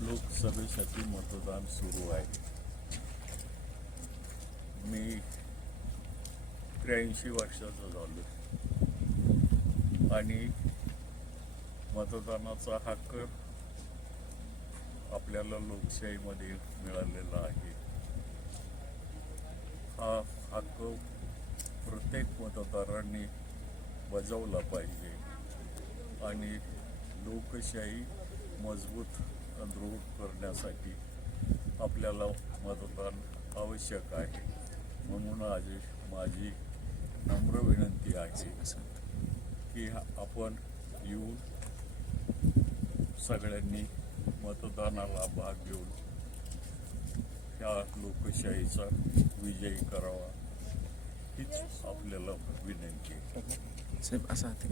लोकसभेसाठी मतदान सुरू आहे. मी त्र्याऐंशी वर्षाचा झालो. आणि मतदानाचा हक्क आपल्याला लोकशाहीमध्ये मिळालेला आहे. हा हक्क प्रत्येक मतदारांनी बजावला पाहिजे. आणि लोकशाही मजबूत दृढ करण्यासाठी आपल्याला मतदान आवश्यक आहे. म्हणून आज माझी नम्र विनंती आहे की आपण येऊन सगळ्यांनी मतदानाला भाग घेऊन ह्या लोकशाहीचा विजयी करावा हीच आपल्याला विनंती साहेब असं आहे.